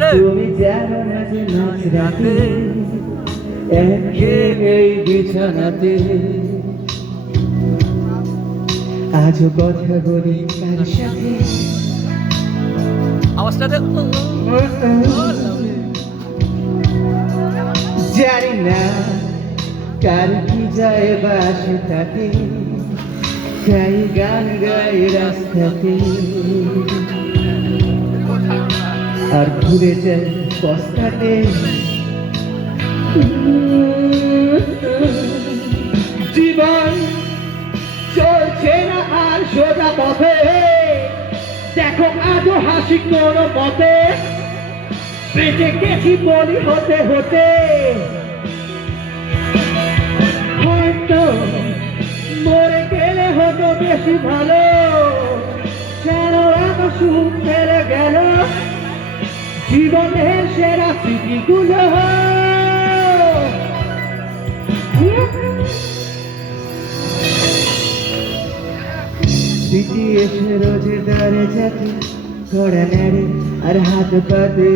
তুমি জানো না যে নাচ রাতে একে এই বিছানাতে। আজও কথা বলি কার সাথে? আওয়াজটা দে। জানি না কার কি যায় বাসে থাকে গাই গান গাই রাস্তাতে। আর ঘুরে যায় পস্তাতে জীবন চলছে না আর সোজা পথে। দেখো আজও হাসি কোনো পথে বেঁচে গেছি বলি হতে হতে। হয়তো মরে গেলে হতো বেশি ভালো। কেন এত সুখ ফেলে গেল? জীবনের সেরা স্মৃতিগুলো স্মৃতি এসে রোজে দাঁড়ে যাকে ঘোড়া নেড়ে আর হাত পাতে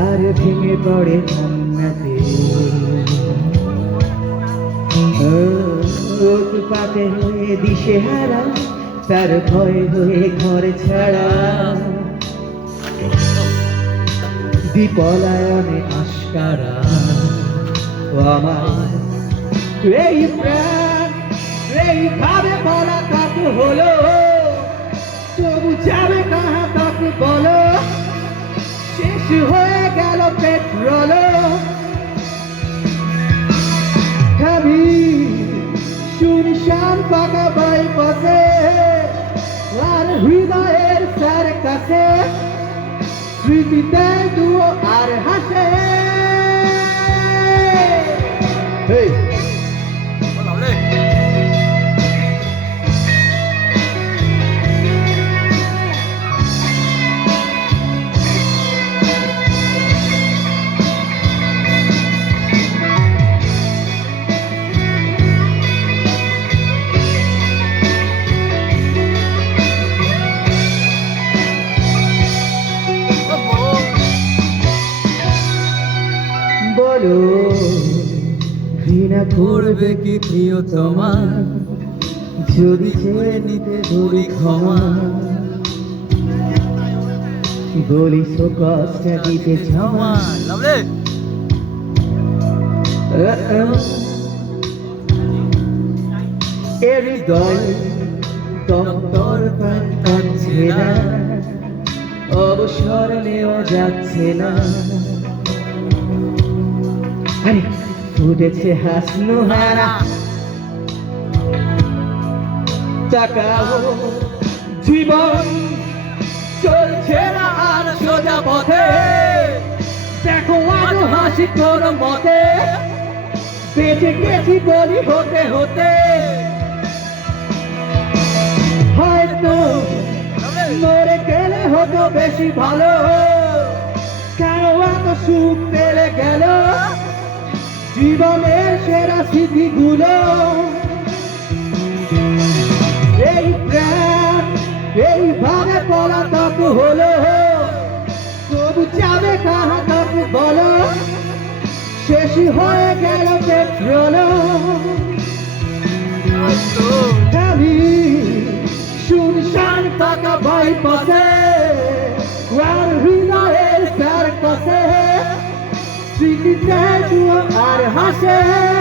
আর ভেঙে পড়ে কান্নাতে পাতে হয়ে দিশে হারা তার ভয় হয়ে ঘর ছাড়া। বিপলায়নে আস্কারা আমার এই প্রাণ এইভাবে বলা কাক হলো, তবু যাবে কাহা কাক বলো, শেষ হয়ে গেল পেট্রোল হৃদয়ের স্যার কাছে স্মৃতিতে দুও আর হাসে। করবে কি প্রিয় তোমার? যদি ছেড়ে নিতে ধরি ক্ষমা। বলি সো দিতে ক্ষমা লাভলে। এ হৃদয় দপ্তর কাটছে না। অবসর নেওয়া যাচ্ছে না। আরে। ফুটেছে হাসনু হারা তাকাও জীবন চলছে না আর সোজা পথে। দেখো আজ হাসি তোর মতে। বেঁচে গেছি বলি হতে হতে। হয়তো মরে গেলে হতো বেশি ভালো। কেন এত সুখ পেলে গেল। জীবনের সেরা স্মৃতিগুলো। এই প্রাণ এইভাবে পলাতক হলো। তবু কাহা তক বলো। শেষ হয়ে গেল পেট্রোল। শুনশান টাকা বাই পাশে হৃদয়ের